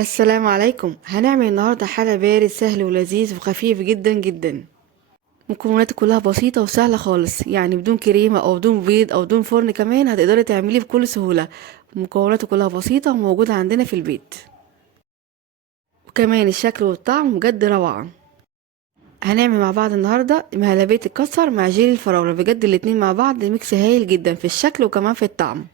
السلام عليكم. هنعمل النهاردة حلا بارد سهل ولذيذ وخفيف جدا جدا. مكوناته كلها بسيطة وسهلة خالص، يعني بدون كريمة او بدون بيض او بدون فرن، كمان هتقدري تعمليه بكل سهولة. مكوناته كلها بسيطة وموجودة عندنا في البيت، وكمان الشكل والطعم بجد روعة. هنعمل مع بعض النهاردة مهلبية الكسر مع جيلي الفراولة، بجد الاتنين مع بعض ميكس هايل جدا في الشكل وكمان في الطعم،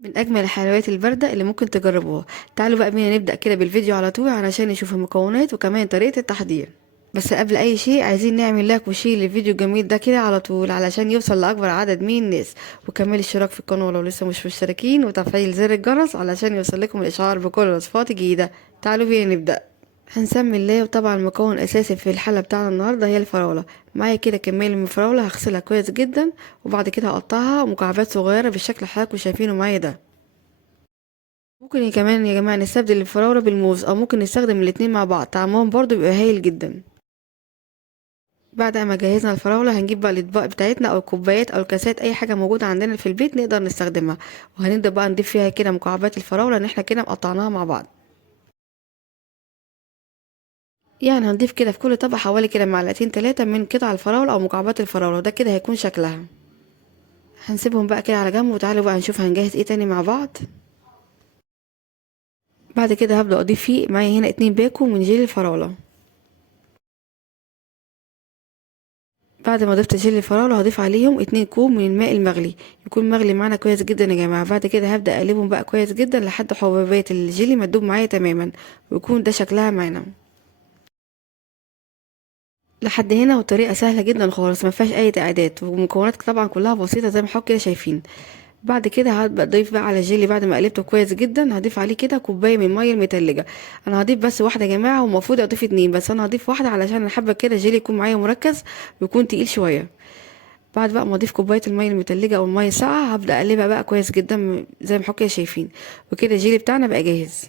من اجمل الحلويات الباردة اللي ممكن تجربوها. تعالوا بقى بينا نبدأ كده بالفيديو على طول علشان نشوف المكونات وكمان طريقة التحضير. بس قبل اي شيء عايزين نعمل لايك وشير للفيديو الجميل ده كده على طول علشان يوصل لاكبر عدد من الناس، وكمان الاشتراك في القناة لو لسه مش مشتركين، وتفعيل زر الجرس علشان يوصل لكم الاشعار بكل وصفات جديدة. تعالوا بينا نبدأ. هنسمي الله، وطبعا المكون الاساسي في الحلة بتاعنا النهارده هي الفراولة. معايا كده كمية من الفراولة هغسلها كويس جدا، وبعد كده هقطعها مكعبات صغيرة بالشكل اللي حضراتكم شايفينه معايا ده. ممكن كمان يا جماعة نستبدل الفراولة بالموز، او ممكن نستخدم الاتنين مع بعض، طعمهم برضو بيبقى هايل جدا. بعد ما جهزنا الفراولة هنجيب بقى الاطباق بتاعتنا او الكوبايات او الكاسات، اي حاجة موجودة عندنا في البيت نقدر نستخدمها، وهنبدأ بقى نضيف فيها كده مكعبات الفراولة اللي احنا كده مقطعناها مع بعض. يعني هنضيف كده في كل طبق حوالي كده معلقتين 3 من قطع الفراولة او مكعبات الفراولة، وده كده هيكون شكلها. هنسيبهم بقى كده على جنب، وتعالوا بقى نشوف هنجهز ايه تاني مع بعض. بعد كده هبدأ اضيف فيه معايا هنا 2 باكو من جيلي الفراولة. بعد ما ضفت جيلي الفراولة هضيف عليهم 2 كوب من الماء المغلي، يكون مغلي معانا كويس جدا يا جماعة. بعد كده هبدأ اقلبهم بقى كويس جدا لحد حبيبات الجيلي ما تدوب معايا تماما، ويكون ده شكلها معانا. لحد هنا والطريقة سهلة جدا خالص، ما فيهاش اي تعقيدات، ومكونات طبعا كلها بسيطة زي ما حضرتك كده شايفين. بعد كده هبدأ اضيف بقى على الجيلي، بعد ما قلبته كويس جدا هضيف عليه كده كوباية من المية المتلجة. انا هضيف بس واحدة يا جماعة، ومفروض اضيف 2، بس انا هضيف واحدة علشان انا حابة كده الجيلي يكون معايا مركز ويكون تقيل شوية. بعد بقى ما اضيف كوبايه الميه المتلجه او الميه الساقعه هبدا اقلبها بقى كويس جدا زي ما حضرتك كده شايفين، وكده الجيلي بتاعنا بقى جاهز.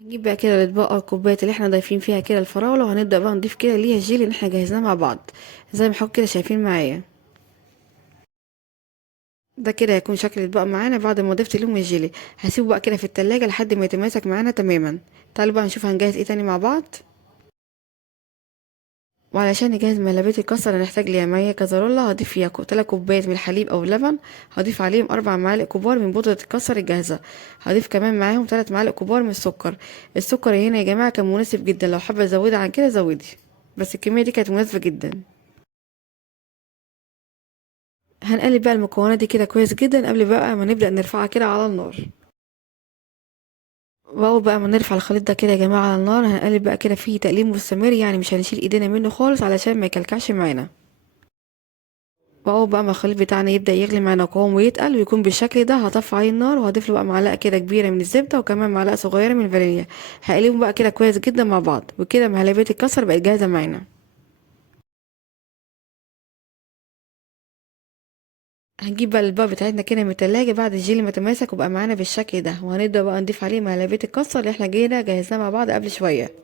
نجيب بقى كده الاطباق او الكوبايات اللي احنا ضايفين فيها كده الفراوله، وهنبدا بقى نضيف كده ليها الجيلي اللي احنا جهزناه مع بعض زي ما حضرتك كده شايفين معايا. ده كده هيكون شكل الاطباق معانا بعد ما ضفت لهم الجيلي. هسيبه بقى كده في التلاجة لحد ما يتماسك معانا تماما. تعالوا بقى نشوف هنجهز ايه تاني مع بعض. وعلشان نجهز مهلبية الكسر هنحتاج ليمية كزرولة هضيف فيها 3 كوبايات من الحليب أو اللبن. هضيف عليهم 4 معالق كبار من بودرة الكسر الجاهزة. هضيف كمان معاهم 3 معالق كبار من السكر. السكر هنا يا جماعة كان مناسب جدا، لو حابة تزودي عن كده زودي، بس الكمية دي كانت مناسبة جدا. هنقلب بقى المكونات دي كده كويس جدا قبل بقى ما نبدأ نرفعها كده على النار. واول بقى ما نرفع الخليط ده كده يا جماعة على النار هنقلب بقى كده فيه تقليب مستمر، يعني مش هنشيل ايدينا منه خالص علشان ما يكلكعش معانا. واول بقى ما الخليط بتاعنا يبدأ يغلي معانا قوامه ويتقل ويكون بالشكل ده هطفي عليه النار، وهضيف له بقى معلقة كده كبيرة من الزبدة وكمان معلقة صغيرة من الفانيليا. هقلبهم بقى كده كويس جدا مع بعض، وكده مهلبية الكسر بقت جاهزة معانا. هنجيب بقى الاطباق بتاعتنا كده من التلاجة بعد الجيلي ما تماسك وبقى معانا بالشكل ده، وهنبدأ بقى نضيف عليه مهلبية الكسر اللي احنا جينا جهزناه مع بعض قبل شوية.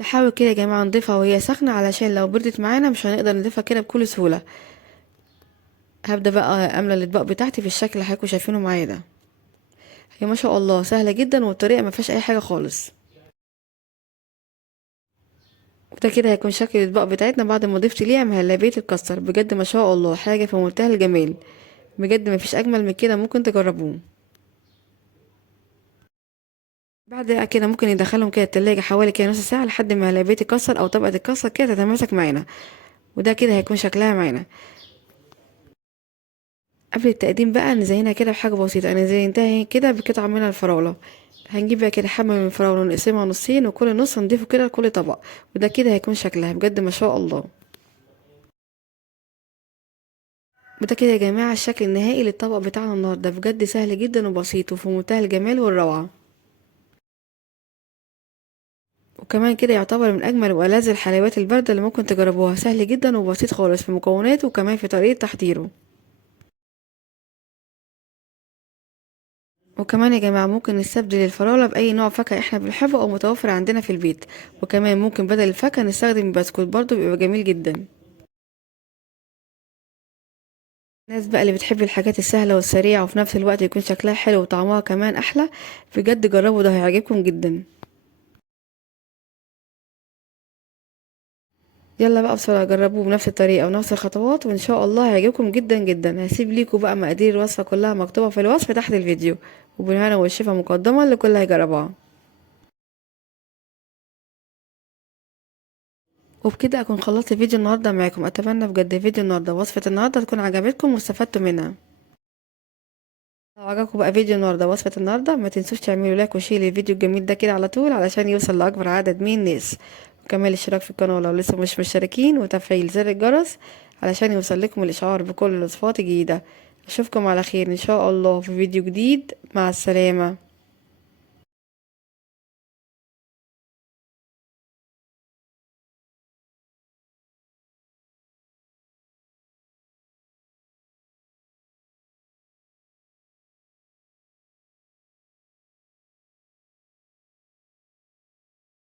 نحاول كده يا جماعة نضيفها وهي سخنة علشان لو بردت معانا مش هنقدر نضيفها كده بكل سهولة. هبدأ بقى املى الاطباق بتاعتي في الشكل اللي حضراتكم شايفينه معايا ده. هي ما شاء الله سهلة جدا، والطريقة ما فيهاش اي حاجة خالص. وده كده هيكون شكل الاطباق بتاعتنا بعد ما ضفت ليها مهلبية الكسر، بجد ما شاء الله حاجة في منتهى الجمال. بجد ما فيش اجمل من كده، ممكن تجربوه. بعد بقى كده ممكن ندخلهم كده التلاجة حوالي كده نص ساعة لحد ما مهلبية الكسر او طبقة الكسر كده تتماسك معانا، وده كده هيكون شكلها معانا. قبل التقديم بقى نزينها كده بحاجة بسيطة، انا زينتها كده بقطعة من الفراولة. هنجيب بقى كده حبة من الفراولة ونقسمها نصين، وكل نص نضيفه كده لكل طبق، وده كده هيكون شكلها بجد ما شاء الله. وده كده يا جماعة الشكل النهائي للطبق بتاعنا النهاردة، بجد سهل جدا وبسيط وفي منتهى الجمال والروعة. وكمان كده يعتبر من أجمل وألذ الحلويات الباردة اللي ممكن تجربوها، سهل جدا وبسيط خالص في مكوناته وكمان في طريقة تحضيره. وكمان يا جماعة ممكن نستبدل الفراولة بأي نوع فاكهة احنا بنحبه أو متوفر عندنا في البيت، وكمان ممكن بدل الفاكهة نستخدم البسكوت برضه بيبقى جميل جدا. الناس بقى اللي بتحب الحاجات السهلة والسريعة وفي نفس الوقت يكون شكلها حلو وطعمها كمان احلى، بجد جربوا ده هيعجبكم جدا. يلا بقى بسرعة جربوه بنفس الطريقة ونفس الخطوات وان شاء الله هيعجبكم جدا جدا. هسيب ليكم بقى مقادير الوصفة كلها مكتوبة في الوصف تحت الفيديو، وبالهنا والشفا مقدما لكل هيجربها. وبكده اكون خلصت فيديو النهارده معاكم. اتمنى بجد فيديو النهارده وصفة النهارده تكون عجبتكم واستفدتوا منها. لو عجبكم بقى فيديو النهارده وصفة النهارده ما تنسوش تعملوا لايك وشير للفيديو الجميل ده كده على طول علشان يوصل لاكبر عدد من الناس، وكمان الاشتراك في القناة لو لسه مش مشتركين وتفعيل زر الجرس علشان يوصل لكم الاشعار بكل الوصفات الجديدة. اشوفكم على خير ان شاء الله في فيديو جديد. مع السلامة.